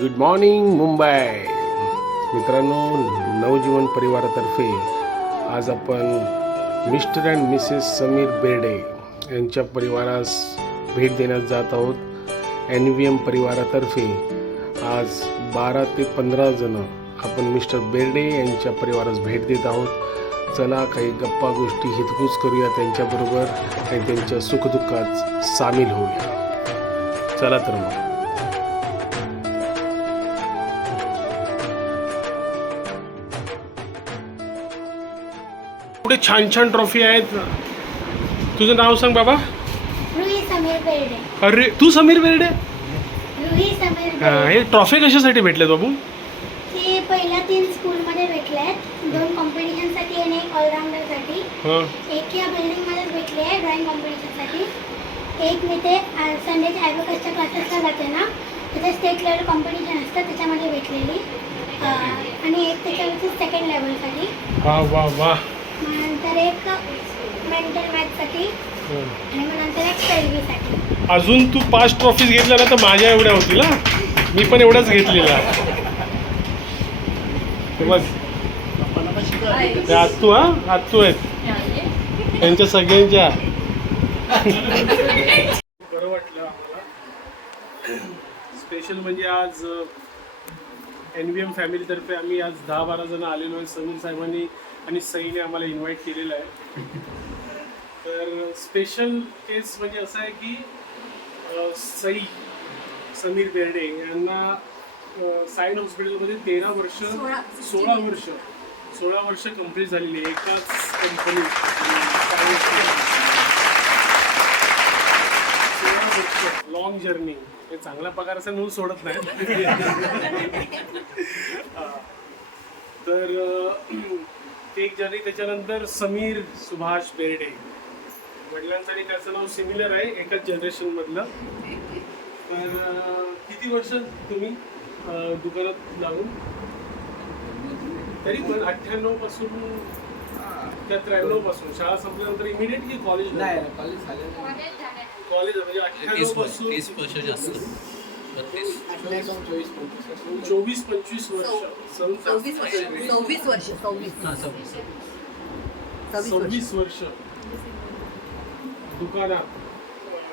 Good morning Mumbai मित्रांनो, नवजीवन परिवारातर्फे आज आपण mister and Mrs Sameer Berde यांच्या परिवारास भेट देण्यास जात आहोत. NVM परिवारातर्फे आज 12 ते 15 जण आपण मिस्टर बेर्डे यांच्या परिवारास भेट देत आहोत. चला काही गप्पा गोष्टी हितगुज करूया त्यांच्याबरोबर आणि त्यांच्या सुखदुःखात सामील होऊया. चला तर मग. पुढे छान छान ट्रॉफी आहेत. तुझं नाव सांग बाबा. रुही समीर बेर्डे. अरे तू समीर बेर्डे. रुही समीर हा, बेर्डे. हे ट्रॉफी कशासाठी भेटले बाबू? ते पहिल्या 3 स्कूलमध्ये भेटले आहेत. 2 कॉम्पिटिशनसाठी आणि 1 ऑलराऊंडरसाठी. एक या बिल्डिंगमध्येच भेटले आहे ड्रॉइंग कॉम्पिटिशनसाठी. एक मी ते संडेच्या ॲबॅकसच्या क्लासेसला जाते ना, तिथे स्टेट लेवल कॉम्पिटिशन असतं त्याच्यामध्ये भेटलेली. आणि एक त्याच्यावरती सेकंड लेवलसाठी. वा वा वा. नंतर एक मेंटल मॅथसाठी आणि मग नंतर एक सेल्फीसाठी. अजून तू 5 ट्रॉफीज घेतल्या ना तर माझ्या एवढ्या होतील ना. मी पण एवढाच घेतलेला. ते बघ ते आत्तू आत्तू आहेत त्यांच्या सगळ्यांच्या. बरं वाटलं आम्हाला. स्पेशल म्हणजे आज NVM फॅमिलीतर्फे आम्ही आज 10-12 जण आलेलो आहे. समीर साहेबांनी आणि सईने आम्हाला इन्व्हाइट केलेलं आहे. तर स्पेशल केस म्हणजे असं आहे की सई समीर बेर्डे यांना सायन हॉस्पिटलमध्ये 13 वर्ष 16 वर्ष कंप्लीट झालेली आहे एकाच कंपनीत. 16 वर्ष लॉंग जर्नी. हे चांगला पगार असेल म्हणून सोडत नाही. तर एक जर्नी. त्याच्यानंतर समीर सुभाष बेर्डे, वडिलांचं आणि त्याचं नाव सिमिलर आहे, एकाच जनरेशनमधलं. तर किती वर्ष तुम्ही दुकानात लागून? तरी पण 98 पासून त्या 93 पासून शाळा संपल्यानंतर इमिडिएटली कॉलेज? नाही, कॉलेज झालं. कॉलेज म्हणजे 98 पासून 30 वर्ष जास्त. 24-25 वर्ष. 26 वर्ष दुकानात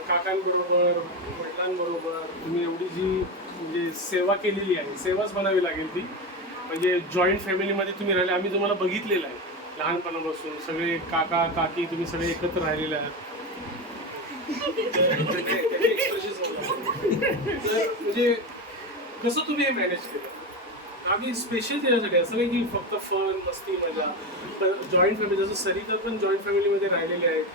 काकांबरोबर वडिलांबरोबर तुम्ही एवढी जी म्हणजे सेवा केलेली आहे, सेवाच म्हणावी लागेल ती. म्हणजे जॉईंट फॅमिलीमध्ये तुम्ही राहिले. आम्ही तुम्हाला बघितलेलं आहे लहानपणापासून. सगळे काका काकी तुम्ही सगळे एकत्र राहिलेले आहात. म्हणजे कसं तुम्ही हे मॅनेज केलं? आम्ही स्पेशल त्याच्यासाठी असं नाही की फक्त फन मस्ती मजा. पण जॉईंट फॅमिली जसं सरिता पण जॉईंट फॅमिलीमध्ये राहिलेले आहेत,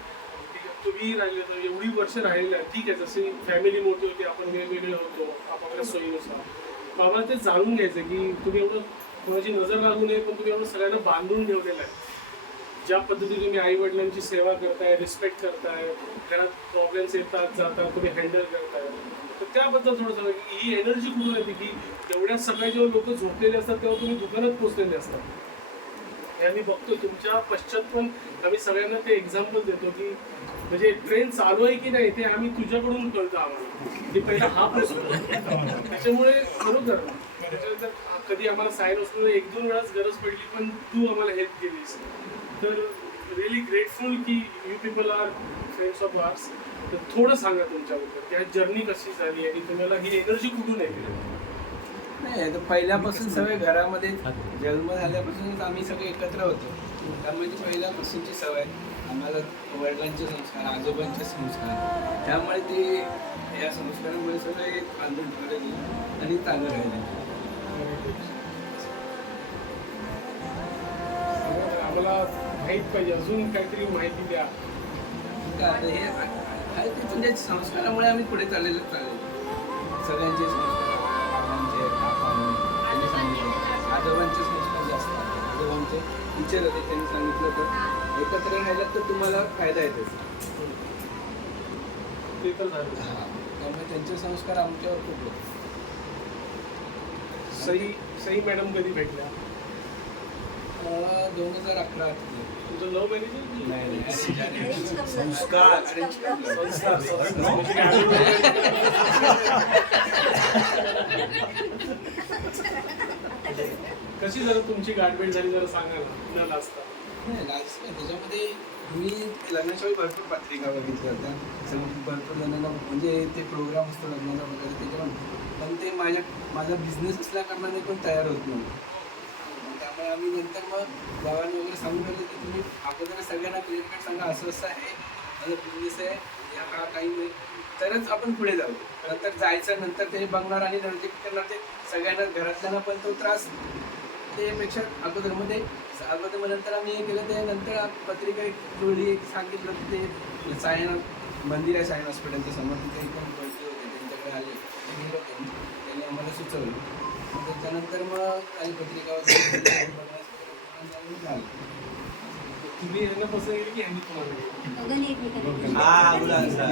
तुम्ही राहिले तर एवढी वर्ष राहिलेले आहेत. ठीक आहे, जशी फॅमिली मोठी होती, आपण वेगवेगळे होतो आपापल्या सोयीनुसार. पण आम्हाला ते जाणून घ्यायचं की तुम्ही एवढं कोणाची नजर लागू नये, पण तुम्ही एवढं सगळ्यांना बांधून ठेवलेलं आहे. ज्या पद्धतीने तुम्ही आई वडिलांची सेवा करताय, रिस्पेक्ट करताय, घरात प्रॉब्लेम्स येतात जातात तुम्ही हँडल करताय. तर त्याबद्दल थोडं सांगा की ही एनर्जी कुठून येते की एवढ्या सगळे जेव्हा लोक झोपलेले असतात तेव्हा तुम्ही दुकानात पोचलेले असतात. हे आम्ही बघतो तुमच्या पश्चात. पण आम्ही सगळ्यांना ते एक्झाम्पल देतो की म्हणजे ट्रेन चालू आहे की नाही ते आम्ही तुझ्याकडून कळतं आम्हाला की पहिला हा पोचतो. त्याच्यामुळे खरोखर त्याच्यानंतर कधी आम्हाला सायन हॉस्पिटल 1-2 वेळाच गरज पडली पण तू आम्हाला हेल्प केलीस. तर रिअली ग्रेटफुल की you people are friends of ours. तर थोडं सांगा तुमच्याबद्दल की जर्नी कशी झाली आणि तुम्हाला ही एनर्जी कुठून येते? नाही, तर पहिल्यापासून सगळे घरामध्ये जन्म झाल्यापासूनच आम्ही सगळे एकत्र होतो. त्यामुळे ती पहिल्यापासूनची सवय. आम्हाला वडिलांचे संस्कार, आजोबांचे संस्कार, त्यामुळे ते या संस्कारामुळे सगळे बांधून ठेवलेले आणि चालू राहिले. आम्हाला माहीत पाहिजे, अजून काहीतरी माहिती द्या. हे काय ते तुमच्या संस्कारामुळे आम्ही पुढे चाललेलो सगळ्यांचे संस्कार. त्यांनी सांगितलं आजोबांचे संस्कार जास्त आहेत. आजोबांचे टीचर होते, त्यांनी सांगितलं तर एकत्र राहिलं तर तुम्हाला फायदा आहे त्याचा. ते तर झालं. त्यामुळे त्यांचे संस्कार आमच्यावर खूप होते. सई मॅडम कधी भेटल्या? 2011. तुझं लव्ह मॅरेज? नाही, संस्कार. कशी जरा तुमची गाठभेट झाली जरा सांगा ना न लाजता. नाही लाज नाही. त्याच्यामध्ये मी लग्नाच्या वेळी भरपूर पत्रिका बघितल्या होत्या. सगळं भरपूर जणांना म्हणजे ते प्रोग्राम असतो लग्नाचा वगैरे त्याच्यावर, पण ते माझा बिझनेस असल्या कारणाने पण तयार होत नव्हतं. त्यामुळे आम्ही नंतर मग गावाने वगैरे सांगून ठेवलं की तुम्ही अगोदर सगळ्यांना क्लिअर कट सांगा असं असं आहे, माझा बिझनेस आहे, या काळात काही नाही, तरच आपण पुढे जाऊ. नंतर जायचं, नंतर ते बघणार आणि नंतर करणार ते सगळ्यांना घरातल्यांना पण तो त्रास त्यापेक्षा अगोदरमध्ये मग नंतर आम्ही हे केलं. ते नंतर पत्रिका एक जोडली, एक सांगितलं की ते सायन मंदिर आहे सायन हॉस्पिटलच्या समोर, तिथे पण बोलते होते, त्यांच्याकडे आले गेलो त्यांनी आम्हाला सुचवलं. मग त्याच्यानंतर मग काही पत्रिका वगैरे झालं. तुम्ही यांना पसंत केली की यांनी तुम्हाला? दोघांनी एकमेकांना.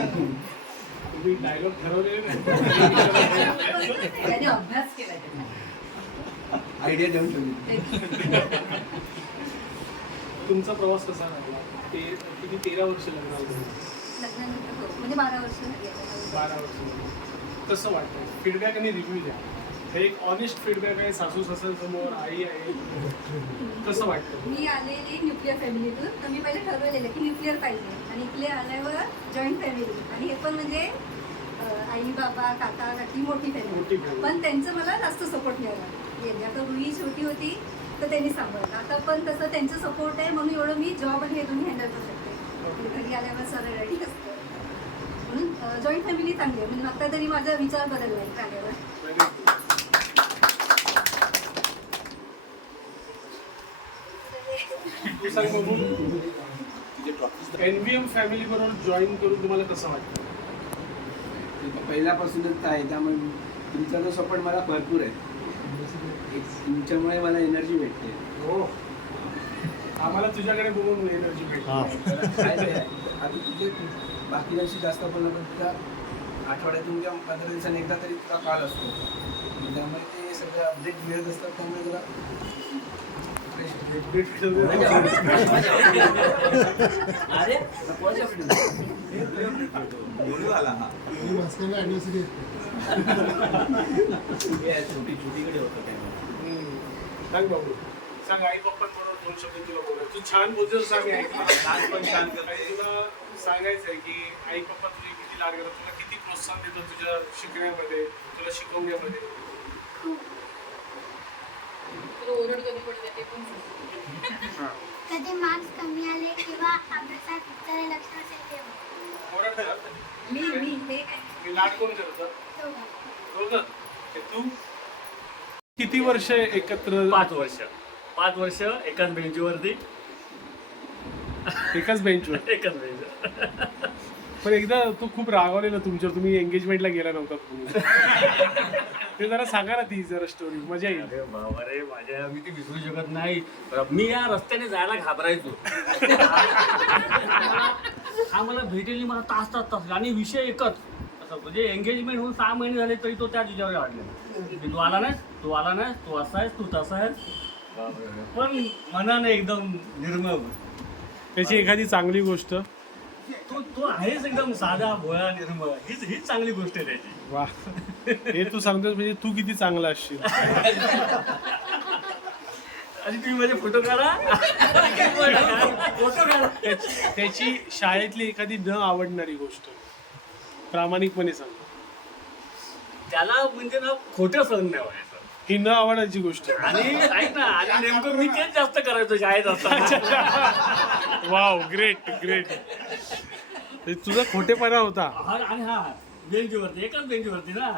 तुम्ही डायलॉग ठरवलेले नाही? त्याने अभ्यास केला त्याचा. आयडिया देऊन ठेवली. तुमचा प्रवास कसा झाला? ते किती 13 वर्ष लग्नाला झाली. लग्नानंतर हो, म्हणजे 12 वर्ष झाली आता. 12 वर्ष. कसं वाटतं? फीडबॅक आणि रिव्ह्यू द्या. हे एक ऑनेस्ट फीडबॅक आहे, सासू सासऱ्यांसमोर, आई आहे. कसं वाटतं? मी आलेली न्यूक्लिअर फॅमिलीतून, तर मी पहिले ठरवलेलं की न्यूक्लिअर पाहिजे आणि इकडे आल्यावर जॉईंट फॅमिली, आणि हे पण म्हणजे आई बाबा काका काकी मोठी मोठी फॅमिली. family. पण त्यांचं मला जास्त सपोर्ट मिळाला. आता रुई छोटी होती तर त्यांनी सांभाळलं. आता पण तसं त्यांचं सपोर्ट आहे म्हणून एवढं मी जॉब आणि हे दोन्ही हँडल करू शकते. घरी आल्यावर सगळं रेडी असतं म्हणून जॉईंट फॅमिली चांगली आहे. म्हणजे आता तरी माझा विचार बदलला आहे आल्यावर. तू सांग बघू. NVM फॅमिली बरोबर जॉईन करून तुम्हाला कसं वाटतं? पहिल्यापासूनच आहे, त्यामुळे तुमचा जो सपोर्ट मला भरपूर आहे. तुमच्यामुळे मला एनर्जी भेटते. हो, आम्हाला तुझ्याकडे बघून एनर्जी भेटते. काय नाही, आता तुझे बाकीच्यांशी जास्त बोलणं, पण तुझ्या आठवड्यातून किंवा 15 दिवसांनी एकदा तरी तुझा कॉल असतो. त्यामुळे ते सगळं अपडेट मिळत असतात. त्यामुळे जरा सांग बाबू, सांग आई पप्पांबरोबर 2 शब्द तुला बोलायचं. तू छान बोलतो सांग. तुला सांगायचं आहे की आई पप्पा तुझे किती लाड करतात, तुला किती प्रोत्साहन देतात तुझ्या शिकण्यामध्ये, तुला शिकवण्यामध्ये. कधी मार्क्स कमी आले किंवा अभ्यासात जरा लक्ष नसेल तेव्हा. ओरडतात. मी लाड कोण करतं? दोघं. दोघं. तू किती वर्ष एकत्र? 5 वर्ष एकाच बेंचवरती. एकाच बेंचवर. एकाच बेंच. पण एकदा तू खूप रागवलेला तुमच्यावर, तुम्ही एंगेजमेंटला गेला नव्हता तुम्ही. ते जरा सांगा ना ती जरा स्टोरी, मजा येईल. अरे बाबा रे, माझ्या मी ती विसरू शकत नाही. मी या रस्त्याने जायला घाबरायचो. हा मला भेटेल, मला तास आणि विषय एकच असं, म्हणजे एंगेजमेंट होऊन 6 महिने झाले तरी तो त्याच विचारावर वाढले की तू आला नाहीस, तू असा आहेस, तू तसा आहेस. पण मनाने एकदम निर्मळ. त्याची एखादी चांगली गोष्ट? तो आहेच एकदम साधा भोळा निर्मळ. हीच चांगली गोष्ट आहे त्याची. वा, हे तू सांगतोस म्हणजे तू किती चांगला असशील. आणि तुम्ही माझे फोटो काढा. त्याची शाळेतली एखादी न आवडणारी गोष्ट प्रामाणिकपणे सांग. त्याला म्हणजे ना खोटं सहन नाही व्हायचं. ही न आवडायची गोष्ट. आणि ऐक ना, आणि नेमकं मी तेच जास्त करायचो शाळेत असताना. Wow, great great. तुझा खोटेपणा होता. आणि बेंचवरती, एकाच बेंचवरती ना,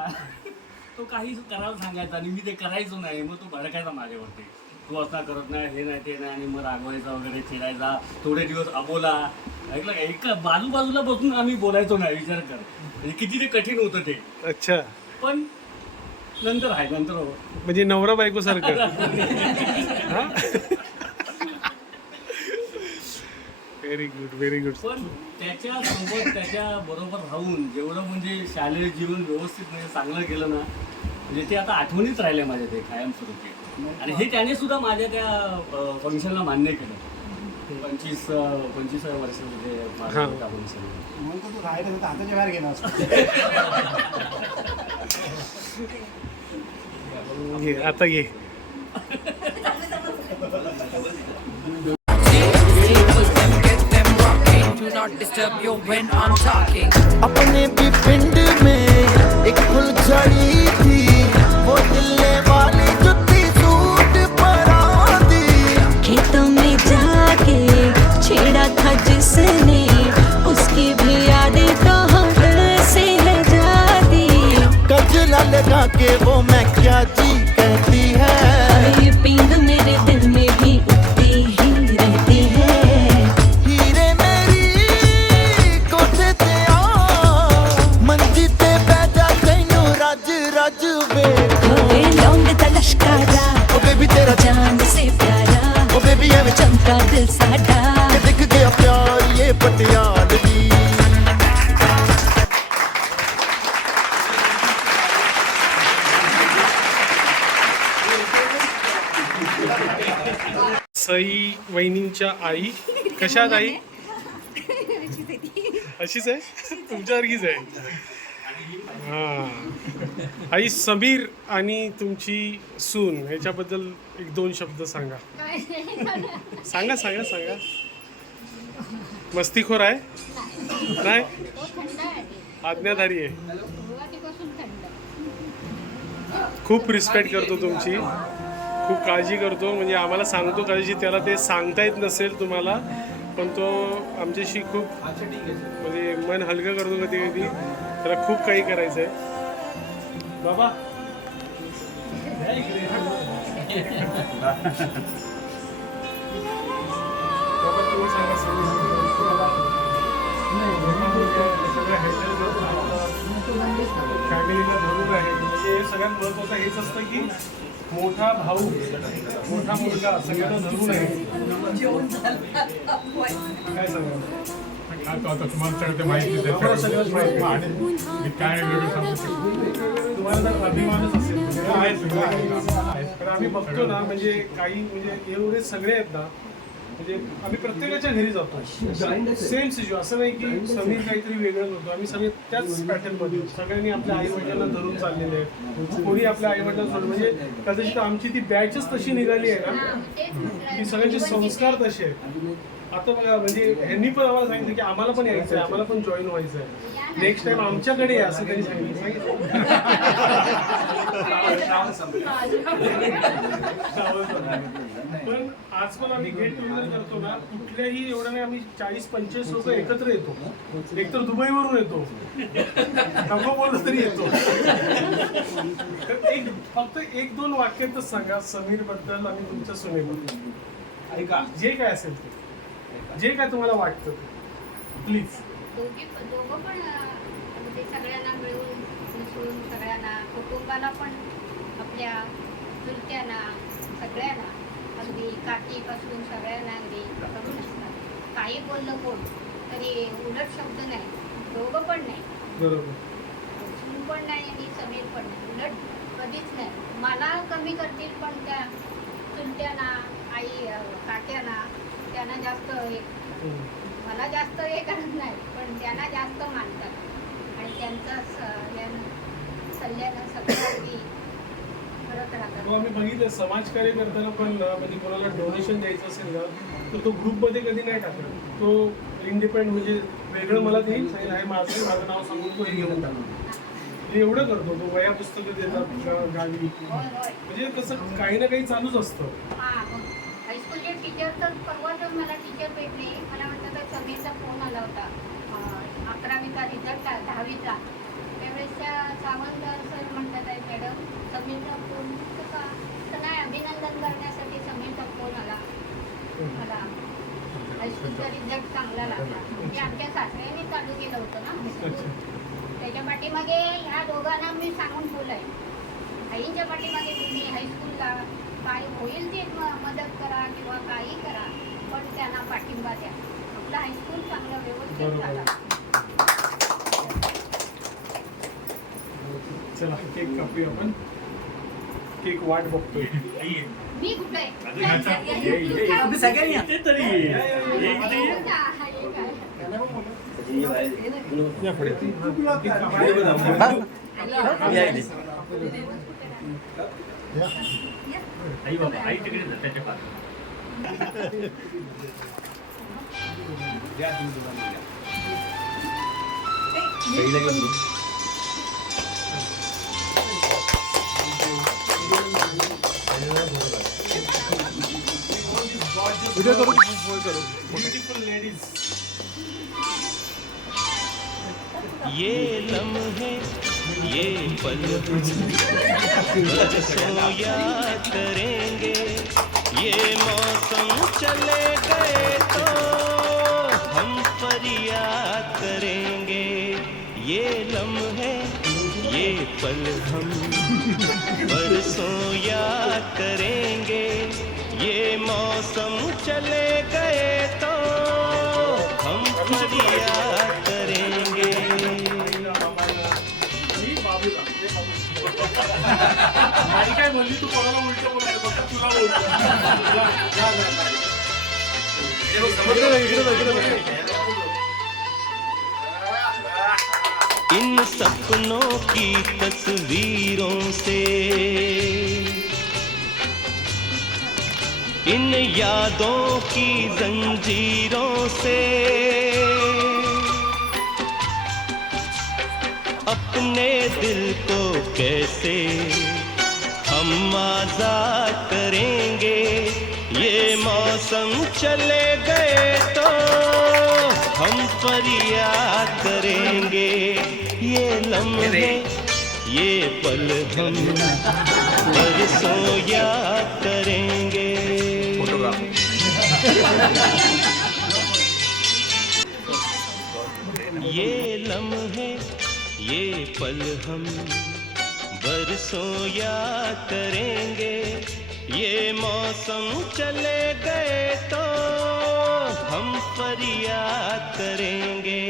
तो काही करायला सांगायचा आणि मी ते करायचो नाही. मग तो भडकायचा माझ्यावरती, तू असं करत नाही, हे नाही ते नाही, आणि मग रागवायचा वगैरे, चिडायचा. थोडे दिवस अबोला. ऐकलं का, एका बाजूला बसून आम्ही बोलायचो नाही. विचार कर, म्हणजे किती ते कठीण होतं ते. अच्छा. पण नंतर म्हणजे नवरा बायको सारखं. Very good, very good. पण त्याच्यासोबत त्याच्या बरोबर राहून जेवढं म्हणजे शालेय जीवन व्यवस्थित म्हणजे चांगलं गेलं ना, म्हणजे ते आता आठवणीच राहिले माझ्या ते कायमस्वरूपी. आणि हे त्याने सुद्धा माझ्या त्या फंक्शनला मान्य केलं. 25 वर्षामध्ये माझं त्या फंक्शन. मग तू राहायचं तर हाताच्या बाहेर गेला घे, आता घे. not disturb you when I'm talking. अपने भी पिंड में एक फुलझड़ी थी, वो दिल्ले वाली जुत्ती सूट परा दी। खेतों में जाके छेड़ा था जिसने, उसकी भी यादें तो दिल से है जाती। गजला लगा के वो मैं क्या जी कहती है, ये पींग मेरे दिल में भी उठती ही रहती है। हीरे मेरी कोठे ते आ, मंजी ते बैठा तैनू रज रज वेख। होए लौंग दा लश्कारा, ओ बेबी तेरा जान से प्यारा, ओ बेबी एवें चमका दिल साडा। के दिख गया प्यार ये पटियालवी। सई वहिनींच्या आई कशा आहात आई? अशीच आहे तुमच्यासारखीच आहे. हां आई, समीर आणि तुमची सून ह्याच्याबद्दल एक दोन शब्द सांगा. सांगा सांगा सांगा. मस्तीखोर आहे? नाही, आज्ञाधारी आहे. खूप रिस्पेक्ट करतो तुमची, खूप काळजी करतो. म्हणजे आम्हाला सांगतो कदाचित त्याला ते सांगता येत नसेल तुम्हाला, पण तो आमच्याशी खूप म्हणजे मन हलकं करतो कधी कधी. त्याला खूप काही करायचं आहे. बाबा बाबा तुम्ही सांगा. फॅमिलीला धरून आहे म्हणजे सगळ्यात महत्त्वाचं हेच असतं की मोठा भाऊ मोठा मुलगा सगळ्यांना धरून आहे. काय सांगा? तुम्हाला सगळं ते माहिती आम्हाला सगळंच माहिती आहे. आणि मी काय वेगळं सांगू शकतो. तुम्हाला तर अभिमानच असेल. आहे. पण आम्ही बघतो ना, म्हणजे काही म्हणजे एवढे सगळे आहेत ना, म्हणजे आम्ही प्रत्येकाच्या घरी जातो सेम सिच्युएशन. असं नाही की समीर काहीतरी वेगळं होतो. आम्ही सगळे त्याच पॅटर्नमध्ये सगळ्यांनी आपल्या आई वडिलांना धरून चाललेले आहेत. कोणी आपल्या आई वडिलांना सोडून म्हणजे कदाचित आमची ती बॅचच तशी निघाली आहे ना, की सगळ्यांचे संस्कार तसे आहेत. आता बघा म्हणजे ह्यांनी पण आम्हाला सांगितलं की आम्हाला पण यायचं आहे, आम्हाला पण जॉईन व्हायचं आहे. नेक्स्ट टाइम आमच्याकडे या असं त्यांनी सांगितलं. पण आज पण आम्ही गेट टुगेदर करतो ना, कुठल्याही एवढ्या नाही, आम्ही 40-45 लोक एकत्र येतो. एकतर दुबईवरून येतो, नको बोललं तरी येतो. तर फक्त 1-2 वाक्यातच सांगा समीर बद्दल आणि तुमच्या सुनेबद्दल. ऐका जे काय असेल ते, जे काय तुम्हाला वाटतं प्लीज. दोघं पण म्हणजे सगळ्यांना मिळून मिसळून सगळ्यांना, कुटुंबाला पण आपल्या चुलत्यांना सगळ्यांना अगदी काकीपासून सगळ्यांना अगदी करून असतात. काही बोललं कोण तरी उलट शब्द नाही, दोघं पण नाही, बरोबर. सून पण नाही आणि समीर पण नाही, उलट कधीच नाही. मला कमी करतील पण त्या चुलत्यांना आई काक्यांना त्यांना जास्त हे, मला जास्त हे करत नाही पण त्यांना जास्त मानतात आणि त्यांचा सल्ल्यानं सगळं अगदी करत राहतात. आम्ही बघितलं समाजकार्य करताना पण ना, म्हणजे कोणाला डोनेशन द्यायचं असेल ना, तर तो ग्रुपमध्ये कधी नाही टाकत. तो इंडिपेंडंट म्हणजे वेगळं मला ते सांगितलं माझं नाव सांगून तो हे घेऊन टाकतो. एवढं करतो तो. वया पुस्तकं देतात गावी, म्हणजे तसं काही ना काही चालूच असतं. हायस्कूलचे टीचर तर परवा जर मला टीचर भेटले, मला म्हणतात समीरचा फोन आला होता 11वीचा रिझल्ट 10वीचा. त्यावेळेसच्या सावंत सर म्हणतात आहे मॅडम समीरचा फोन का तर नाही, अभिनंदन करण्यासाठी समीरचा फोन आला मला. हायस्कूलचा रिझल्ट चांगला लागला म्हणजे आमच्या सासऱ्याने चालू केलं होतं ना. त्याच्या पाठीमागे ह्या दोघांना मी सांगून ठेवलंय, आईच्या पाठीमागे तुम्ही हायस्कूलला काय होईल ते मदत करा किंवा काही करा, पण त्यांना पाठिंबा द्या. आपलं हायस्कूल चांगलं व्यवस्थित झालं. चला केक कापूया आपण. केक वाट बघतोय. मी कुठे या पुढे. आई बाबा आई तिकडे त्याच्या पाठ. द्या तुम्ही दोघांनी द्या. Beautiful ladies. ये लम्हे ये पल बरसों याद करेंगे, ये मौसम चले गए तो हम फरियाद करेंगे. ये लम्हे ये पल हम बरसों याद करेंगे, ये मौसम चले गए तो हम फरियाद करेंगे. आणि काय म्हणली तू कोणाला उलट बोलत फक्त तुला बोलतो. इन सपनों की तस्वीरों से, इन यादों की जंजीरों से अपने दिल को कैसे हम आजाद करेंगे. ये मौसम चले गए तो हम फरियाद करेंगे. ये लम्हे ये पल हम बरसों याद करेंगे. ये लम्हे ये पल हम बरसों याद करेंगे, ये मौसम चले गए तो हम फरियाद करेंगे.